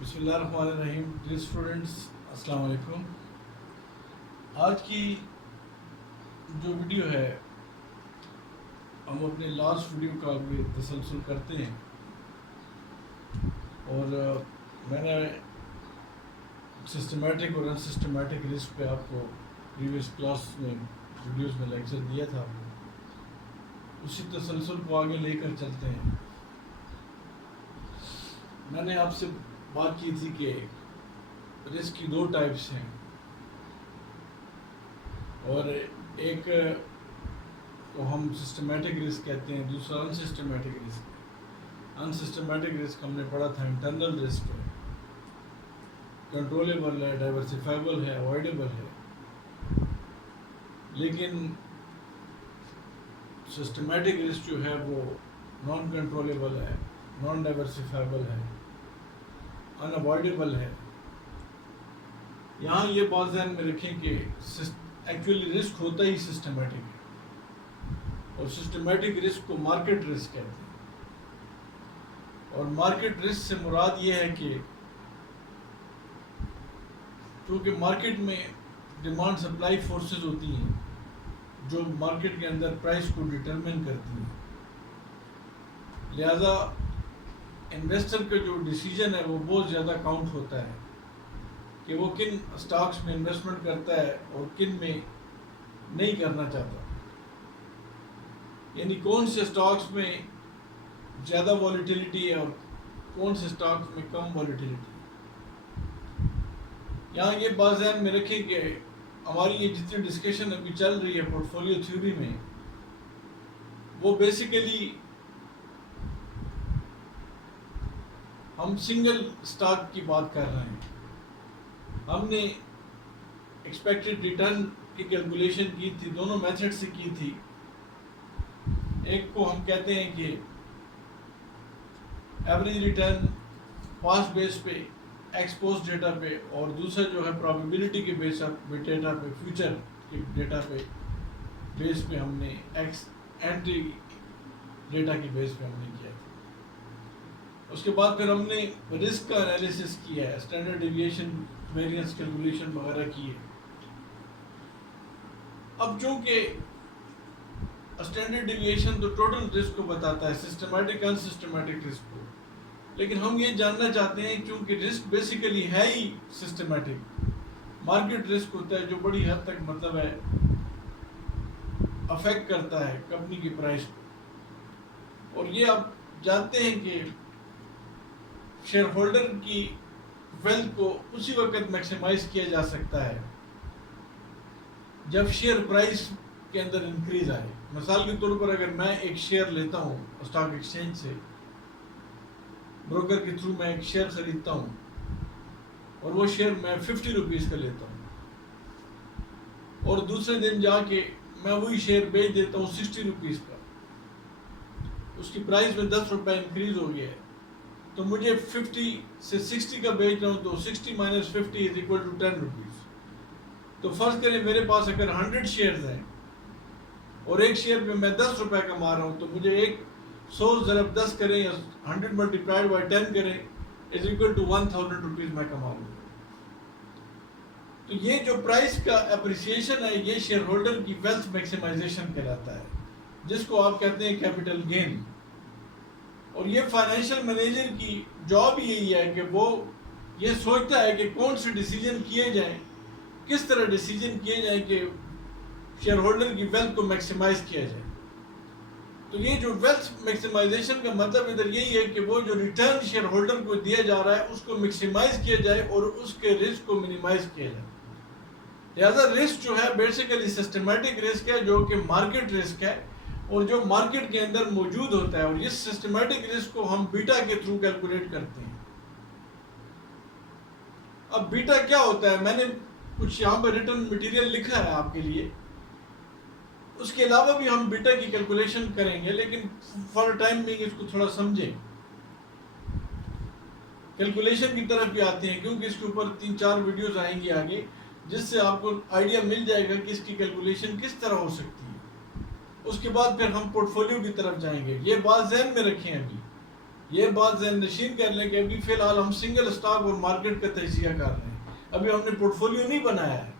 بسم اللہ الرحمن الرحیم. ڈیئر اسٹوڈنٹس، السلام علیکم. آج کی جو ویڈیو ہے ہم اپنے لاسٹ ویڈیو کا بھی تسلسل کرتے ہیں، اور میں نے سسٹمیٹک اور ان سسٹمیٹک رسک پہ آپ کو پریویس کلاس میں ویڈیوز میں لیکچر دیا تھا. اسی تسلسل کو آگے لے کر چلتے ہیں. میں نے آپ سے بات کی تھی کہ رسک کی دو ٹائپس ہیں، اور ایک کو ہم سسٹمیٹک رسک کہتے ہیں، دوسرا in systematic risk. In systematic risk ہم نے پڑھا تھا انٹرنل رسک ہے، کنٹرولیبل ہے، ڈائیورسیفائبل ہے، اوائڈیبل ہے. لیکن سسٹمیٹک رسک جو ہے وہ نان کنٹرولیبل ہے، نان ڈائیورسیفائبل ہے، ان اوائڈیبل ہے. یہاں یہ بات ذہن میں رکھیں کہ ایکچولی رسک ہوتا ہی سسٹمیٹک ہے، اور سسٹمیٹک رسک کو مارکیٹ رسک کہتے ہیں. اور مارکیٹ رسک سے مراد یہ ہے کہ چونکہ مارکیٹ میں ڈیمانڈ سپلائی فورسز ہوتی ہیں جو مارکیٹ کے اندر پرائس کو ڈٹرمن کرتی ہیں، لہذا انویسٹر کا جو ڈیسیجن ہے وہ بہت زیادہ کاؤنٹ ہوتا ہے کہ وہ کن سٹاکس میں انویسٹمنٹ کرتا ہے اور کن میں نہیں کرنا چاہتا. یعنی کون سے سٹاکس میں زیادہ والیٹیلیٹی ہے اور کون سے سٹاکس میں کم والیٹیلیٹی ہے. یہاں یہ بات ذہن میں رکھیں کہ ہماری یہ جتنی ڈسکشن ابھی چل رہی ہے پورٹ فولیو تھیوری میں، وہ بیسیکلی ہم سنگل سٹاک کی بات کر رہے ہیں. ہم نے ایکسپیکٹڈ ریٹرن کی کیلکولیشن کی تھی، دونوں میتھڈ سے کی تھی. ایک کو ہم کہتے ہیں کہ ایوریج ریٹرن پاسٹ بیس پہ، ایکس پوسٹ ڈیٹا پہ، اور دوسرا جو ہے پرابیبلٹی کے بیس ڈیٹا پہ، فیوچر کے ڈیٹا پہ بیس پہ ہم نے ایکس اینٹری ڈیٹا کی بیس پہ ہم نے کیا تھا. اس کے بعد پھر ہم نے رسک کا انالیسس کیا ہے، اسٹینڈرڈ ڈیویشن، ویریئنس کیلکولیشن وغیرہ کی ہے. اب چونکہ اسٹینڈرڈ ڈیویشن تو ٹوٹل رسک کو بتاتا ہے، سسٹمیٹک ان سسٹمیٹک رسک کو، لیکن ہم یہ جاننا چاہتے ہیں کیونکہ رسک بیسیکلی ہے ہی سسٹمیٹک. مارکیٹ رسک ہوتا ہے جو بڑی حد تک مطلب ہے افیکٹ کرتا ہے کمپنی کی پرائس کو. اور یہ آپ جانتے ہیں کہ شیئر ہولڈر کی ویلتھ کو اسی وقت میکسیمائز کیا جا سکتا ہے جب شیئر پرائس کے اندر انکریز آئے. مثال کے طور پر اگر میں ایک شیئر لیتا ہوں اسٹاک ایکسچینج سے، بروکر کے تھرو میں ایک شیئر خریدتا ہوں، اور وہ شیئر میں 50 روپیز کا لیتا ہوں، اور دوسرے دن جا کے میں وہی شیئر بیچ دیتا ہوں 60 روپیز کا، اس کی پرائس میں 10 روپے انکریز ہو گیا ہے، تو مجھے 50 سے 60 کا بیچ رہا ہوں تو 60 - 50 = 10 روپیز. تو فرض کریں میرے پاس اگر 100 شیئرز ہیں اور ایک شیئر پہ میں 10 روپے کما رہا ہوں، تو مجھے 100 ضرب 10 کریں یا 100 × 10 کریں = 1000 روپیز میں کما لوں. تو یہ جو پرائس کا اپریسیشن ہے یہ شیئر ہولڈر کی ویلتھ میکسیمائزیشن کہلاتا ہے، جس کو آپ کہتے ہیں کیپٹل گین. اور یہ فائنینشیل مینیجر کی جاب یہی ہے کہ وہ یہ سوچتا ہے کہ کون سے ڈیسیجن کیے جائیں، کس طرح ڈیسیجن کیے جائیں کہ شیئر ہولڈر کی ویلتھ کو میکسیمائز کیا جائے. تو یہ جو ویلتھ میکسیمائزیشن کا مطلب ادھر یہی ہے کہ وہ جو ریٹرن شیئر ہولڈر کو دیا جا رہا ہے اس کو میکسیمائز کیا جائے اور اس کے رسک کو منیمائز کیا جائے. لہٰذا رسک جو ہے بیسیکلی سسٹمیٹک رسک ہے جو کہ مارکیٹ رسک ہے، اور جو مارکیٹ کے اندر موجود ہوتا ہے. اور اس سسٹمیٹک رسک کو ہم بیٹا کے تھرو کیلکولیٹ کرتے ہیں. اب بیٹا کیا ہوتا ہے، میں نے کچھ یہاں پہ ریٹن مٹیریل لکھا ہے آپ کے لیے، اس کے علاوہ بھی ہم بیٹا کی کیلکولیشن کریں گے، لیکن فار ٹائم بینگ اس کو تھوڑا سمجھیں. کیلکولیشن کی طرف بھی آتے ہیں کیونکہ اس کے اوپر 3-4 ویڈیوز آئیں گی آگے، جس سے آپ کو آئیڈیا مل جائے گا کہ اس کی کیلکولیشن کس طرح ہو سکتی ہے. اس کے بعد پھر ہم پورٹ فولیو کی طرف جائیں گے. یہ بات ذہن میں رکھیں ابھی یہ بات ذہن نشین کر لیں کہ ابھی فی الحال ہم سنگل اسٹاک اور مارکیٹ کا تجزیہ کر رہے ہیں، ابھی ہم نے پورٹ فولیو نہیں بنایا ہے.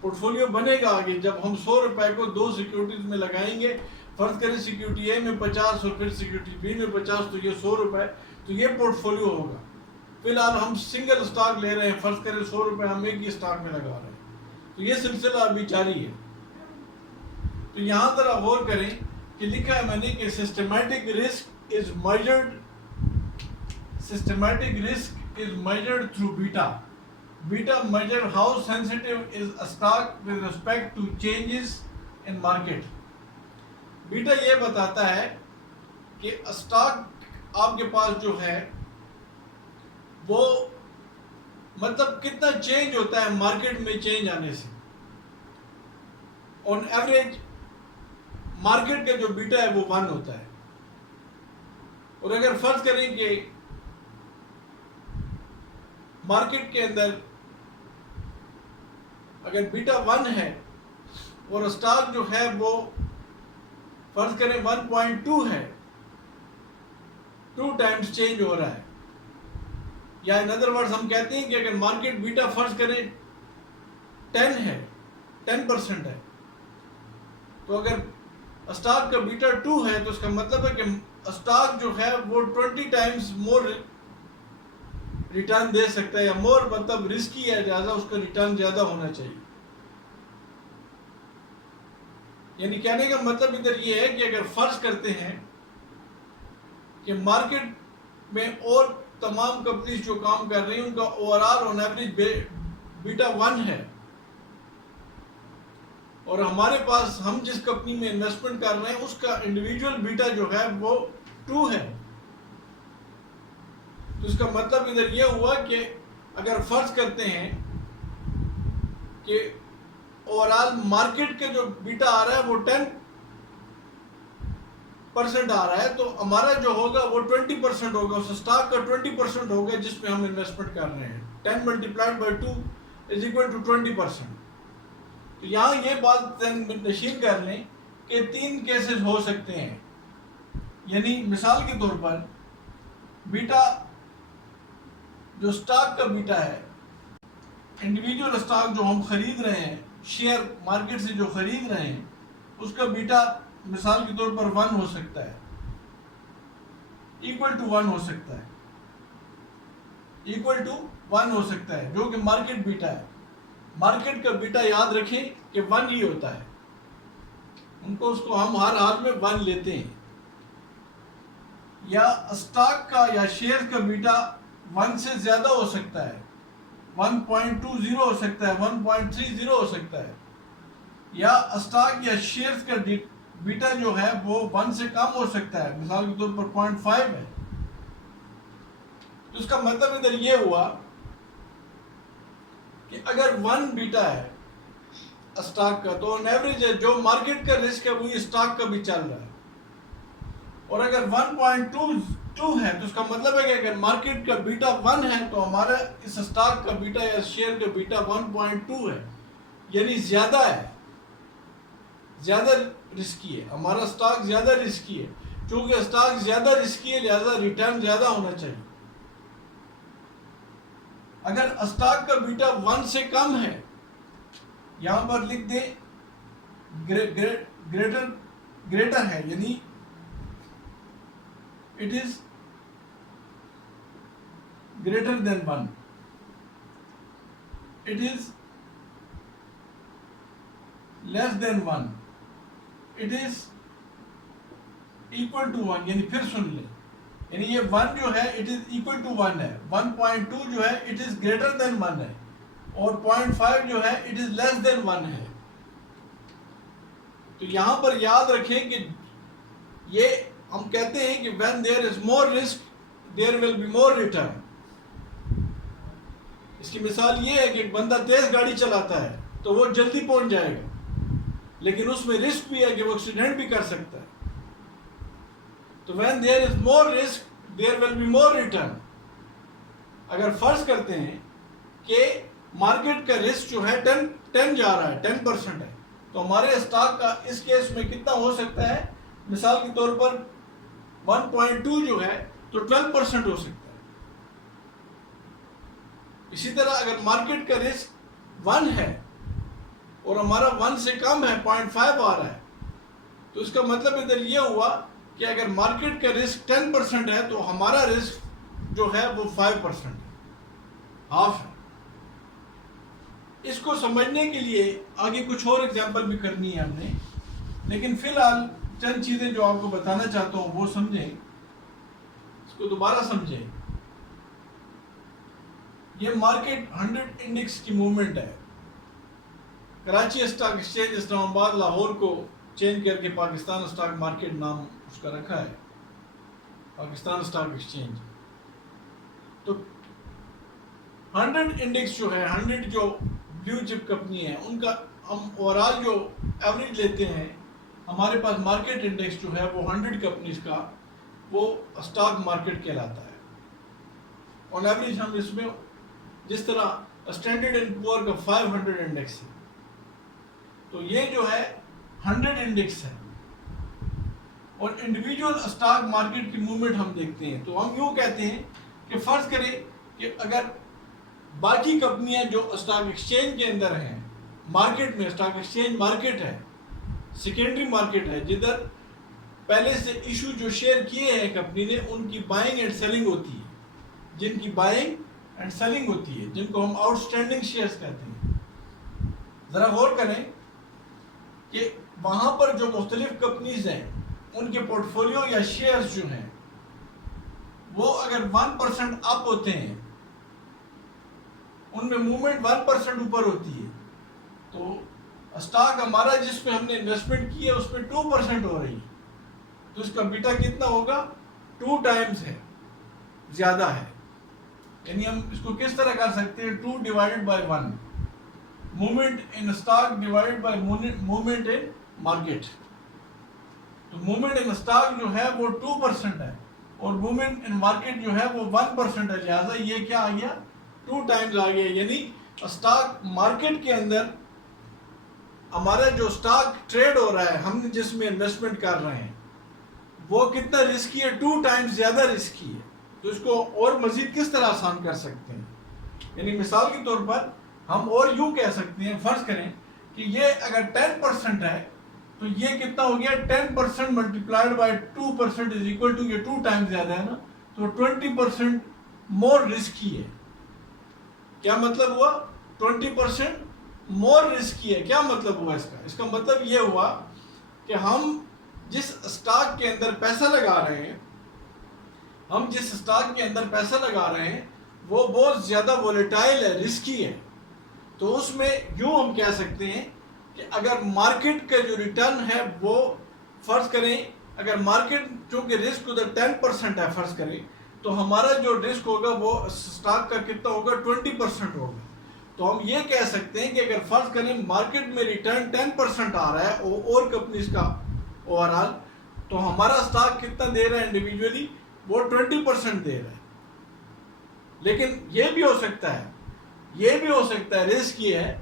پورٹ فولیو بنے گا آگے جب ہم 100 روپے کو 2 سیکیورٹیز میں لگائیں گے. فرض کریں سیکیورٹی اے میں 50 اور پھر سیکیورٹی بی میں 50 تو یہ 100 روپے، تو یہ پورٹ فولیو ہوگا. فی الحال ہم سنگل اسٹاک لے رہے ہیں، فرض کریں 100 روپے ہم ایک ہی اسٹاک میں لگا رہے ہیں، تو یہ سلسلہ ابھی جاری ہے. تو یہاں ذرا غور کریں کہ لکھا ہے میں نے کہ systematic risk is measured through beta. Beta measure how sensitive is a stock with respect to changes in market. بیٹا یہ بتاتا ہے کہ اسٹاک آپ کے پاس جو ہے وہ مطلب کتنا چینج ہوتا ہے مارکیٹ میں چینج آنے سے. آن ایوریج مارکیٹ کا جو بیٹا ہے وہ 1 ہوتا ہے. اور اگر فرض کریں کہ مارکیٹ کے اندر اگر بیٹا 1 ہے اور اسٹاک جو ہے وہ فرض کریں 1.2 ہے، 2 ٹائمز چینج ہو رہا ہے، یا ان ادر ورڈز ہم کہتے ہیں کہ اگر مارکیٹ بیٹا فرض کریں 10 ہے، 10% ہے، تو اگر اسٹاک کا بیٹا 2 ہے تو اس کا مطلب ہے کہ اسٹاک جو ہے وہ 20 ٹائمز مور ریٹرن دے سکتا ہے، یا مور مطلب رسکی ہے، لہٰذا اس کا ریٹرن زیادہ ہونا چاہیے. یعنی کہنے کا مطلب ادھر یہ ہے کہ اگر فرض کرتے ہیں کہ مارکیٹ میں اور تمام کمپنیز جو کام کر رہی ہیں ان کا اوور آل آن ایوریج بیٹا 1 ہے، اور ہمارے پاس ہم جس کمپنی میں انویسٹمنٹ کر رہے ہیں اس کا انڈیویجول بیٹا جو ہے وہ 2 ہے، تو اس کا مطلب ادھر یہ ہوا کہ اگر فرض کرتے ہیں کہ اوور آل مارکیٹ کے جو بیٹا آ رہا ہے وہ 10% آ رہا ہے، تو ہمارا جو ہوگا وہ 20% ہوگا، اس اسٹاک کا 20% ہوگا جس میں ہم انویسٹمنٹ کر رہے ہیں. 10 multiplied by 2 is equal to 20%. تو یہاں یہ بات نشین کر لیں کہ 3 کیسز ہو سکتے ہیں. یعنی مثال کے طور پر بیٹا جو اسٹاک کا بیٹا ہے، انڈیویجول اسٹاک جو ہم خرید رہے ہیں، شیئر مارکیٹ سے جو خرید رہے ہیں، اس کا بیٹا مثال کے طور پر 1 ہو سکتا ہے، equal to 1 ہو سکتا ہے، equal to 1 ہو سکتا ہے، جو کہ مارکیٹ بیٹا ہے. مارکیٹ کا بیٹا یاد رکھیں کہ 1 ہی ہوتا ہے، اس کو ہم ہر حال میں 1 لیتے ہیں. یا اسٹاک کا یا شیئر کا بیٹا 1 سے زیادہ ہو سکتا ہے، 1.20 ہو سکتا ہے، 1.30 ہو سکتا ہے. یا اسٹاک یا شیئرز کا بیٹا جو ہے وہ 1 سے کم ہو سکتا ہے، مثال کے طور پر 0.5 ہے. تو اس کا مطلب ادھر یہ ہوا کہ اگر 1 بیٹا ہے اسٹاک کا تو آن ایوریج ہے جو مارکیٹ کا رسک ہے وہی اسٹاک کا بھی چل رہا ہے. اور اگر 1.22 ہے تو اس کا مطلب ہے کہ اگر مارکیٹ کا بیٹا 1 ہے تو ہمارا اس اسٹاک کا بیٹا یا شیئر کا بیٹا 1.2 ہے، یعنی زیادہ ہے، زیادہ رسکی ہے. ہمارا اسٹاک زیادہ رسکی ہے، چونکہ اسٹاک زیادہ رسکی ہے لہذا ریٹرن زیادہ ہونا چاہیے. اگر اسٹاک کا بیٹا 1 سے کم ہے، یہاں پر لکھ دیں گریٹر ہے، یعنی it is greater than 1, it is less than 1, it is equal to 1. یعنی پھر سن لیں، یعنی یہ 1 جو ہے it is equal to 1 ہے، 1.2 جو ہے it is greater than 1 ہے، اور 0.5 جو ہے it is less than 1 ہے. تو یہاں پر یاد رکھیں کہ یہ ہم کہتے ہیں کہ when there is more risk there will be more return. اس کی مثال یہ ہے کہ ایک بندہ تیز گاڑی چلاتا ہے تو وہ جلدی پہنچ جائے گا، لیکن اس میں رسک بھی ہے کہ وہ ایکسیڈنٹ بھی کر سکتا ہے. تو when there is more risk there will be more return. اگر فرض کرتے ہیں کہ مارکیٹ کا رسک جو ہے 10 جا رہا ہے، 10% ہے، تو ہمارے اسٹاک کا اس کیس میں کتنا ہو سکتا ہے؟ مثال کے طور پر 1.2 جو ہے تو 12% ہو سکتا ہے. اسی طرح اگر مارکیٹ کا رسک 1 ہے اور ہمارا 1 سے کم ہے 0.5 آ رہا ہے تو اس کا مطلب ادھر یہ ہوا کہ اگر مارکیٹ کا رسک 10% ہے تو ہمارا رسک جو ہے وہ 5% ہے, ہاف ہے. اس کو سمجھنے کے لیے آگے کچھ اور ایگزامپل بھی کرنی ہے ہم نے, لیکن فی الحال چند چیزیں جو آپ کو بتانا چاہتا ہوں وہ سمجھیں, اس کو دوبارہ سمجھیں. یہ مارکیٹ 100 انڈیکس کی موومنٹ ہے. کراچی اسٹاک ایکسچینج اسلام آباد لاہور کو چینج کر کے پاکستان اسٹاک مارکیٹ نام اس کا رکھا ہے, پاکستان اسٹاک ایکسچینج. تو 100 انڈیکس جو ہے, 100 جو بلیو چپ کمپنی ہے ان کا ہم اوورال جو ایوریج لیتے ہیں, ہمارے پاس مارکیٹ انڈیکس جو ہے وہ 100 کمپنیز کا وہ اسٹاک مارکیٹ کہلاتا ہے. آن ایوریج ہم اس میں جس طرح اسٹینڈرڈ اینڈ پور کا 500 انڈیکس ہے تو یہ جو ہے 100 انڈیکس ہے. اور انڈیویجول اسٹاک مارکیٹ کی موومنٹ ہم دیکھتے ہیں تو ہم یوں کہتے ہیں کہ فرض کریں کہ اگر باقی کمپنیاں جو اسٹاک ایکسچینج کے اندر ہیں, مارکیٹ میں اسٹاک ایکسچینج مارکیٹ ہے, سیکنڈری مارکیٹ ہے, جدھر پہلے سے ایشو جو شیئر کیے ہیں کمپنی نے ان کی بائنگ اینڈ سیلنگ ہوتی ہے, جن کی بائنگ اینڈ سیلنگ ہوتی ہے, جن کو ہم آؤٹ اسٹینڈنگ شیئرز کہتے ہیں. ذرا غور کریں کہ وہاں پر جو مختلف کمپنیز ہیں ان کے پورٹ فولیو یا شیئرز جو ہیں وہ اگر 1% اپ ہوتے ہیں, ان میں موومنٹ 1% اوپر ہوتی ہے, تو اسٹاک ہمارا جس میں ہم نے انویسٹمنٹ کی ہے اس میں 2% ہو رہی ہے, تو اس کا بیٹا کتنا ہوگا, 2 ٹائمز ہے, زیادہ ہے. یعنی ہم اس کو کس طرح کر سکتے ہیں, 2 divided by 1, movement in stock divide by movement in market. تو موومنٹ ان اسٹاک جو ہے وہ 2% ہے اور موومنٹ ان مارکیٹ جو ہے وہ 1% ہے, لہٰذا یہ کیا آ گیا, 2 ٹائمز آ گیا. یعنی اسٹاک مارکیٹ کے اندر ہمارا جو اسٹاک ٹریڈ ہو رہا ہے, ہم جس میں انویسٹمنٹ کر رہے ہیں وہ کتنا رسکی ہے, 2 ٹائمز زیادہ رسکی ہے. تو اس کو اور مزید کس طرح آسان کر سکتے ہیں, یعنی مثال کے طور پر ہم اور یوں کہہ سکتے ہیں, فرض کریں کہ یہ اگر 10% ہے تو یہ کتنا ہو گیا, 10% multiplied by 2% is equal to, یہ 2 ٹائمز زیادہ ہے نا, تو 20% مور رسکی ہے. کیا مطلب ہوا, 20% مور رسکی ہے. کیا مطلب ہوا اس کا, اس کا مطلب یہ ہوا کہ ہم جس اسٹاک کے اندر پیسہ لگا رہے ہیں, ہم جس اسٹاک کے اندر پیسہ لگا رہے ہیں وہ بہت زیادہ وولیٹائل ہے, رسکی ہے. تو اس میں یوں ہم کہہ سکتے ہیں کہ اگر مارکیٹ کا جو ریٹرن ہے وہ فرض کریں, اگر مارکیٹ چونکہ رسک ادھر 10% ہے فرض کریں, تو ہمارا جو رسک ہوگا وہ اسٹاک کا کتنا ہوگا, 20% ہوگا. تو ہم یہ کہہ سکتے ہیں کہ اگر فرض کریں مارکیٹ میں ریٹرن 10% آ رہا ہے اور کمپنیز کا اوورال, تو ہمارا اسٹاک کتنا دے رہا ہے انڈیویجولی, وہ 20% دے رہا ہے. لیکن یہ بھی ہو سکتا ہے, یہ بھی ہو سکتا ہے, رسک یہ ہے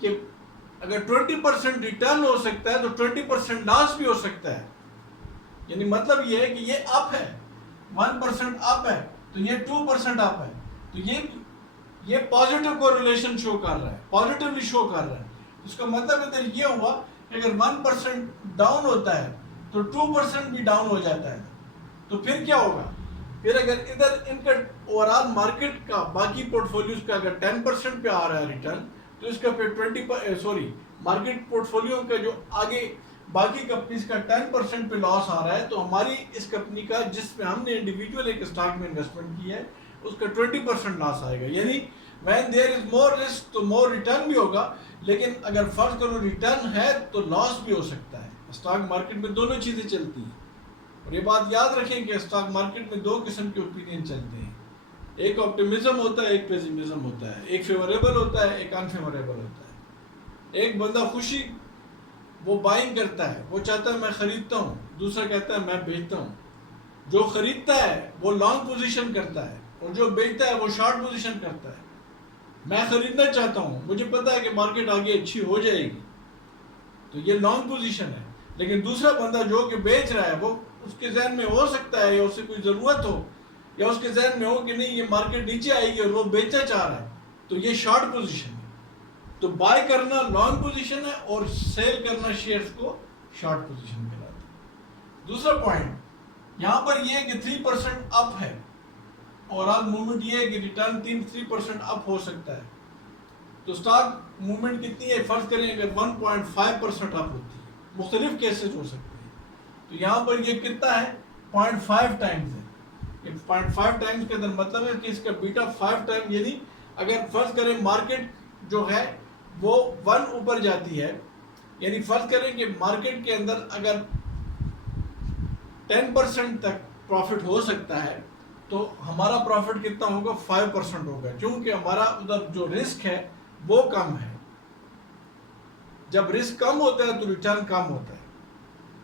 کہ اگر 20% ریٹرن ہو سکتا ہے تو 20% لاس بھی ہو سکتا ہے. یعنی مطلب یہ ہے کہ یہ اپ ہے, 1% اپ ہے تو یہ 2% اپ ہے, تو یہ پازیٹیو کوریلیشن شو کر رہا ہے, پازیٹیولی شو کر رہا ہے. اس کا مطلب ادھر یہ ہوا کہ اگر 1% ڈاؤن ہوتا ہے تو 2% بھی ڈاؤن ہو جاتا ہے. تو پھر کیا ہوگا, پھر اگر ادھر ان کا اوورال مارکیٹ کا باقی پورٹ فولیوز کا اگر 10% پہ آ رہا ہے ریٹرن, تو اس کا پھر مارکیٹ پورٹ فولیو کا جو آگے باقی کمپنیز کا 10% پہ لاس آ رہا ہے, تو ہماری اس کمپنی کا جس میں ہم نے انڈیویجول ایک اسٹاک میں انویسٹمنٹ کی ہے اس کا 20% لاس آئے گا. یعنی when there is more risk تو more return بھی ہوگا, لیکن اگر فرض کرو ریٹرن ہے تو لاس بھی ہو سکتا ہے. اسٹاک مارکیٹ میں دونوں چیزیں چلتی ہیں, اور یہ بات یاد رکھیں کہ اسٹاک مارکیٹ میں 2 قسم کے اوپینین چلتے ہیں, ایک آپٹیمزم ہوتا ہے, ایک پیسیمزم ہوتا ہے, ایک فیوریبل ہوتا ہے, ایک انفیوریبل ہوتا ہے. ایک بندہ خوشی وہ بائنگ کرتا ہے, وہ چاہتا ہے میں خریدتا ہوں, دوسرا کہتا ہے میں بیچتا ہوں. جو خریدتا ہے وہ لانگ پوزیشن کرتا ہے اور جو بیچتا ہے وہ شارٹ پوزیشن کرتا ہے. میں خریدنا چاہتا ہوں, مجھے پتا ہے کہ مارکیٹ آگے اچھی ہو جائے گی, تو یہ لانگ پوزیشن ہے. لیکن دوسرا بندہ جو کہ بیچ رہا ہے وہ اس کے ذہن میں ہو سکتا ہے یا اسے کوئی ضرورت ہو یا اس کے ذہن میں ہو کہ نہیں یہ مارکیٹ نیچے آئے گی اور وہ بیچنا چاہ رہا ہے تو یہ شارٹ پوزیشن ہے. تو بائی کرنا لانگ پوزیشن ہے اور سیل کرنا شیئرز کو شارٹ پوزیشن کہلاتا ہے. دوسرا پوائنٹ یہاں پر یہ ہے کہ 3% اپ ہے. اور آج موومنٹ یہ ہے کہ ریٹرن 3% اپ ہو سکتا ہے. تو سٹاک موومنٹ کتنی ہے؟ فرض کریں اگر 1.5% اپ ہوتی ہے. مختلف کیسز ہو سکتے ہیں. تو یہاں پر یہ کتنا ہے؟ 0.5 ٹائمز ہے. یہ 0.5 ٹائمز کے اندر مطلب ہے کہ اس کا بیٹا 5 ٹائم، یعنی اگر فرض کریں مارکیٹ جو ہے وہ 1 اوپر جاتی ہے، یعنی فرض کریں کہ مارکیٹ کے اندر اگر 10% تک پروفٹ ہو سکتا ہے تو ہمارا پروفٹ کتنا ہوگا؟ 5% ہوگا، کیونکہ ہمارا ادھر جو رسک ہے وہ کم ہے. جب رسک کم ہوتا ہے تو ریٹرن کم ہوتا ہے.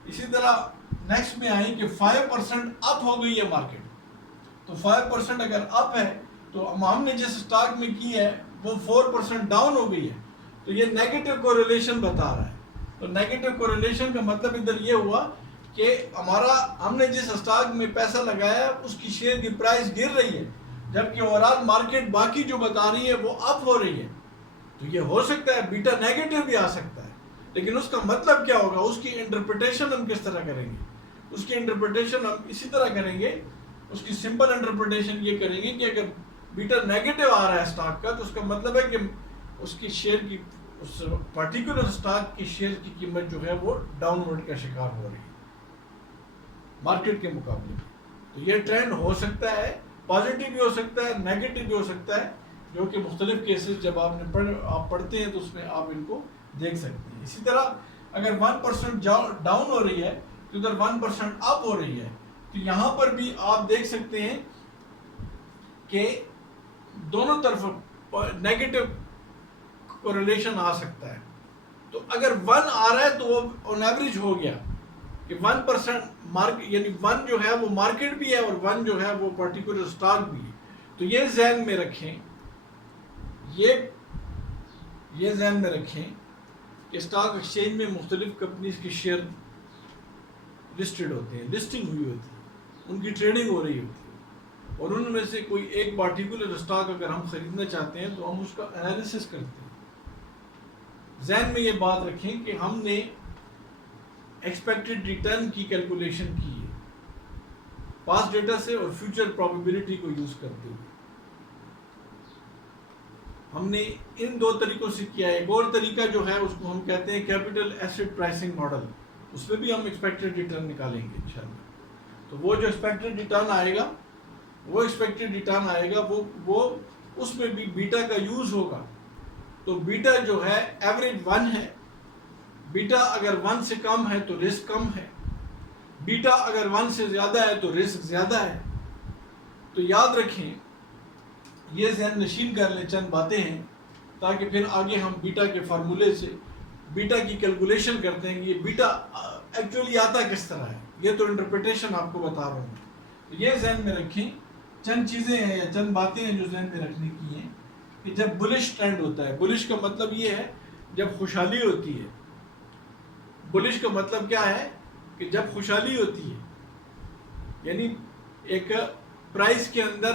اسی طرح نیکسٹ میں آئیں کہ 5% اپ ہو گئی ہے مارکیٹ. تو 5% اگر اپ ہے تو ہم نے جس سٹاک میں کی ہے وہ 4% ڈاؤن ہو گئی ہے. تو یہ نیگیٹو کوریلیشن بتا رہا ہے. تو نیگیٹو کوریلیشن کا مطلب ادھر یہ ہوا کہ ہم نے جس سٹاک میں پیسہ لگایا اس کی شیئر کی پرائس گر رہی ہے، جبکہ اوورآل مارکیٹ باقی جو بتا رہی ہے وہ اپ ہو رہی ہے. تو یہ ہو سکتا ہے بیٹا نیگیٹو بھی آ سکتا ہے، لیکن اس کا مطلب کیا ہوگا، اس کی انٹرپریٹیشن ہم کس طرح کریں گے؟ اس کی انٹرپریٹیشن ہم اسی طرح کریں گے. اس کی سمپل انٹرپریٹیشن یہ کریں گے کہ اگر بیٹا نیگیٹو آ رہا ہے سٹاک کا تو اس کا مطلب ہے کہ اس کی شیئر کی اس پرٹیکولر سٹاک کی شیئر کی قیمت جو ہے وہ ڈاؤن ورڈ کا شکار ہو رہی ہے مارکیٹ کے مقابلے میں. تو یہ ٹرینڈ ہو سکتا ہے، پازیٹیو بھی ہو سکتا ہے، نیگیٹو بھی ہو سکتا ہے، جو کہ مختلف کیسز جب آپ پڑھتے ہیں تو اس میں آپ ان کو دیکھ سکتے ہیں. اسی طرح اگر 1% ڈاؤن ہو رہی ہے تو ادھر 1% اپ ہو رہی ہے. تو یہاں پر بھی آپ دیکھ سکتے ہیں کہ دونوں طرف نیگیٹو کوریلیشن آ سکتا ہے. تو اگر 1 آ رہا ہے تو وہ آن ایوریج ہو گیا کہ 1% یعنی 1 جو ہے وہ مارکیٹ بھی ہے اور 1 جو ہے وہ پرٹیکولر سٹاک بھی ہے. تو یہ ذہن میں رکھیں، یہ ذہن میں رکھیں کہ سٹاک ایکسچینج میں مختلف کمپنیز کے شیئر لسٹڈ ہوتے ہیں، لسٹنگ ہوئی ہوتی ہے، ان کی ٹریڈنگ ہو رہی ہوتی ہے، اور ان میں سے کوئی ایک پارٹیکولر سٹاک اگر ہم خریدنا چاہتے ہیں تو ہم اس کا انالیسس کرتے ہیں. ذہن میں یہ بات رکھیں کہ ہم نے ایکسپیکٹڈ ریٹرن کی کیلکولیشن کی ہے پاسٹ ڈیٹا سے اور فیوچر پروبیبلٹی کو یوز کرتے ہوئے. ہم نے ان 2 طریقوں سے کیا ہے. ایک اور طریقہ جو ہے اس کو ہم کہتے ہیں کیپٹل ایسٹ پرائسنگ ماڈل. اس میں بھی ہم ایکسپیکٹڈ ریٹرن نکالیں گے انشاءاللہ. تو وہ جو ایکسپیکٹڈ ریٹرن آئے گا وہ اس میں بھی بیٹا کا یوز ہوگا. تو بیٹا جو ہے ایوریج 1 ہے. بیٹا اگر 1 سے کم ہے تو رسک کم ہے، بیٹا اگر 1 سے زیادہ ہے تو رسک زیادہ ہے. تو یاد رکھیں، یہ ذہن نشین کر لیں چند باتیں ہیں تاکہ پھر آگے ہم بیٹا کے فارمولے سے بیٹا کی کیلکولیشن کرتے ہیں کہ یہ بیٹا ایکچولی آتا کس طرح ہے. یہ تو انٹرپریٹیشن آپ کو بتا رہا ہوں. یہ ذہن میں رکھیں، چند چیزیں ہیں یا چند باتیں ہیں جو ذہن میں رکھنے کی ہیں کہ جب بلش ٹرینڈ ہوتا ہے، بلش کا مطلب یہ ہے جب خوشحالی ہوتی ہے. بلش کا مطلب کیا ہے کہ جب خوشحالی ہوتی ہے، یعنی ایک پرائس کے اندر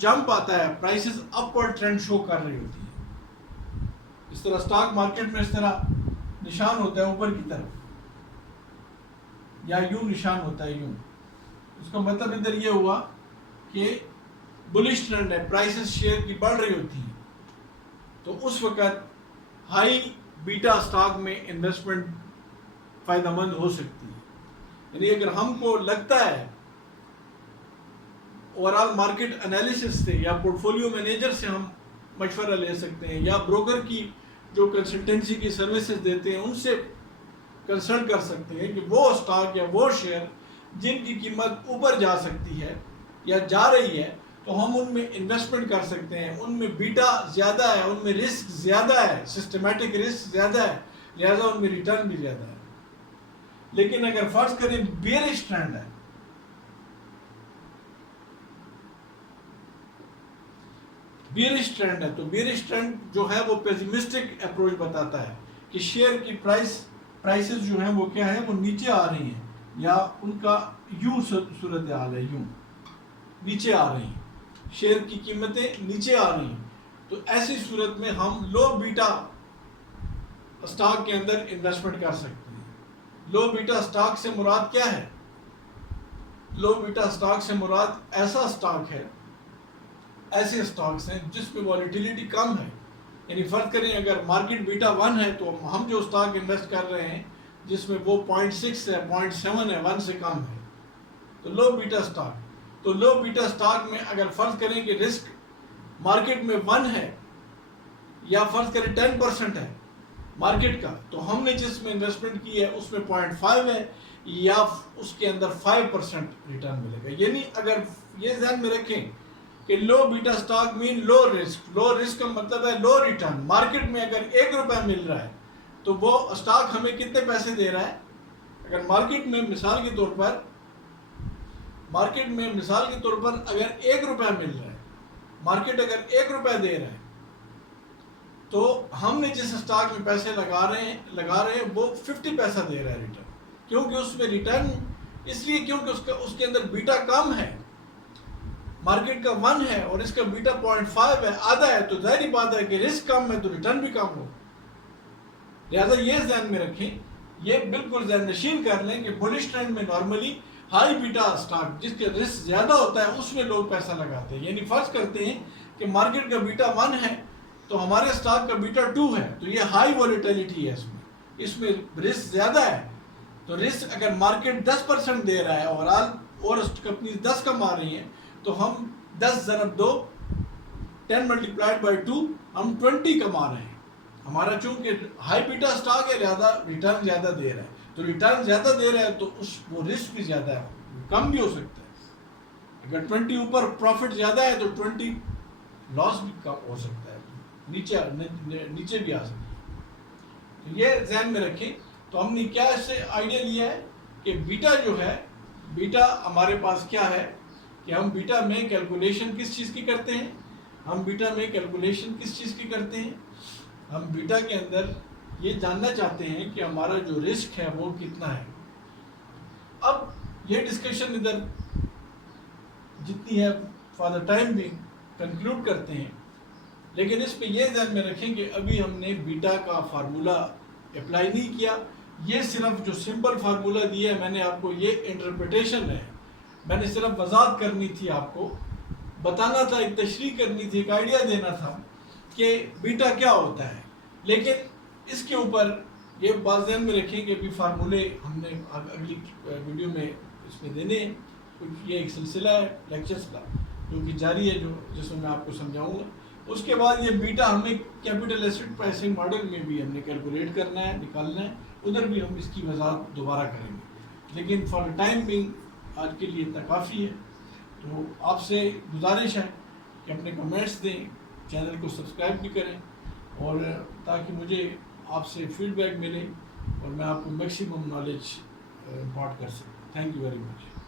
جمپ آتا ہے، پرائسز اپورڈ ٹرینڈ شو کر رہی ہوتی ہے. اس طرح سٹاک مارکیٹ میں اس طرح نشان ہوتا ہے اوپر کی طرف، یا یوں نشان ہوتا ہے یوں. اس کا مطلب ادھر یہ ہوا کہ بلش ٹرینڈ ہے، پرائسز شیئر کی بڑھ رہی ہوتی ہیں. تو اس وقت ہائی بیٹا سٹاک میں انویسٹمنٹ فائدہ مند ہو سکتی ہے. یعنی اگر ہم کو لگتا ہے اوورآل مارکیٹ انالیسس سے یا پورٹ فولیو مینیجر سے ہم مشورہ لے سکتے ہیں یا بروکر کی جو کنسلٹنسی کی سروسز دیتے ہیں ان سے کنسلٹ کر سکتے ہیں کہ وہ سٹاک یا وہ شیئر جن کی قیمت اوپر جا سکتی ہے یا جا رہی ہے تو ہم ان میں انویسٹمنٹ کر سکتے ہیں. ان میں بیٹا زیادہ ہے، ان میں رسک زیادہ ہے، سسٹمیٹک رسک زیادہ ہے، لہذا ان میں ریٹرن بھی زیادہ ہے. لیکن اگر فرض کریں بیئرش ٹرینڈ ہے، تو بیئرش ٹرینڈ جو ہے وہ پیسیمسٹک اپروچ بتاتا ہے کہ شیئر کی پرائسز جو ہیں وہ کیا ہے، وہ نیچے آ رہی ہیں یا ان کا یوں صورت حال ہے، یوں نیچے آ رہی ہیں، شیئر کی قیمتیں نیچے آ رہی ہیں، تو ایسی صورت میں ہم لو بیٹا اسٹاک کے اندر انویسٹمنٹ کر سکتے ہیں۔ لو بیٹا اسٹاک سے مراد کیا ہے؟ لو بیٹا اسٹاک سے مراد ایسا اسٹاک ہے، ایسے اسٹاکس ہیں جس میں والیٹیلیٹی کم ہے، یعنی فرض کریں اگر مارکیٹ بیٹا 1 ہے تو ہم جو اسٹاک انویسٹ کر رہے ہیں جس میں وہ 0.6 ہے، 0.7 ہے، 1 سے کم ہے، تو لو بیٹا اسٹاک۔ تو لو بیٹا اسٹاک میں اگر فرض کریں کہ رسک مارکیٹ میں 1 ہے یا فرض کریں 10% ہے مارکیٹ کا، تو ہم نے جس میں انویسٹمنٹ کی ہے اس میں 0.5 ہے یا اس کے اندر 5% ریٹرن ملے گا۔ یعنی اگر یہ ذہن میں رکھیں کہ لو بیٹا اسٹاک مین لو رسک، لو رسک کا مطلب ہے لو ریٹرن۔ مارکیٹ میں اگر 1 روپے مل رہا ہے تو وہ اسٹاک ہمیں کتنے پیسے دے رہا ہے؟ اگر مارکیٹ میں مثال کے طور پر اگر 1 روپے مل رہا ہے، مارکیٹ اگر 1 روپے دے رہا ہے تو ہم نے جس اسٹاک میں پیسے لگا رہے ہیں وہ 50 پیسہ دے رہا ہے ریٹرن، کیونکہ اس میں ریٹرن اس لیے کیونکہ اس کے اندر بیٹا کم ہے، مارکیٹ کا 1 ہے اور اس کا بیٹا 0.5 ہے، آدھا ہے، تو ظاہری بات ہے کہ رسک کم ہے تو ریٹرن بھی کم ہو۔ لہٰذا یہ ذہن میں رکھیں، یہ بالکل ذہن نشین کر لیں کہ بلش ٹرینڈ میں نارملی ہائی بیٹا اسٹاک جس کے رسک زیادہ ہوتا ہے اس میں لوگ پیسہ لگاتے ہیں۔ یعنی فرض کرتے ہیں کہ مارکیٹ کا بیٹا 1 ہے تو ہمارے اسٹاک کا بیٹا 2 ہے، تو یہ ہائی والیٹیلیٹی ہے، اس میں رسک زیادہ ہے، تو رسک اگر مارکیٹ 10% دے رہا ہے اور کمپنی 10 کما رہی ہیں تو ہم 10 ضرب 2 10 ملٹیپلائڈ بائی 2 ہم 20 کما رہے ہیں۔ ہمارا چونکہ ہائی بیٹا اسٹاک ہے لہذا ریٹرن زیادہ دے رہا ہے، تو ریٹرن زیادہ دے رہا ہے تو وہ رسک بھی زیادہ ہے، کم بھی ہو سکتا ہے۔ اگر 20 اوپر پروفٹ زیادہ ہے تو 20 لاس بھی کم ہو سکتا ہے، نیچے بھی آ سکتا ہے۔ تو یہ ذہن میں رکھیں۔ تو ہم نے کیا اس سے آئیڈیا لیا ہے کہ بیٹا جو ہے، بیٹا ہمارے پاس کیا ہے کہ ہم بیٹا میں کیلکولیشن کس چیز کی کرتے ہیں؟ ہم بیٹا کے اندر یہ جاننا چاہتے ہیں کہ ہمارا جو رسک ہے وہ کتنا ہے۔ اب یہ ڈسکشن ادھر جتنی ہے فار دا ٹائم بھی کنکلوڈ کرتے ہیں، لیکن اس پہ یہ ذہن میں رکھیں کہ ابھی ہم نے بیٹا کا فارمولا اپلائی نہیں کیا، یہ صرف جو سمپل فارمولا دیا ہے میں نے آپ کو، یہ انٹرپریٹیشن ہے، میں نے صرف وضاحت کرنی تھی، آپ کو بتانا تھا، ایک تشریح کرنی تھی، ایک آئیڈیا دینا تھا کہ بیٹا کیا ہوتا ہے۔ لیکن اس کے اوپر یہ بات ذہن میں رکھیں کہ ابھی فارمولے ہم نے اگلی ویڈیو میں اس میں دینے ہیں، یہ ایک سلسلہ ہے لیکچرز کا جو کہ جاری ہے، جس میں آپ کو سمجھاؤں گا۔ اس کے بعد یہ بیٹا ہمیں کیپٹل ایسٹ پرائسنگ ماڈل میں بھی ہم نے کیلکولیٹ کرنا ہے، نکالنا ہے، ادھر بھی ہم اس کی وضاحت دوبارہ کریں گے، لیکن فار ٹائم بینگ آج کے لیے اتنا کافی ہے۔ تو آپ سے گزارش ہے کہ اپنے کمنٹس دیں، چینل کو سبسکرائب بھی کریں، اور تاکہ مجھے آپ سے فیڈ بیک ملے اور میں آپ کو میکسیمم نالج امپارٹ کر سکوں۔ Thank you very much.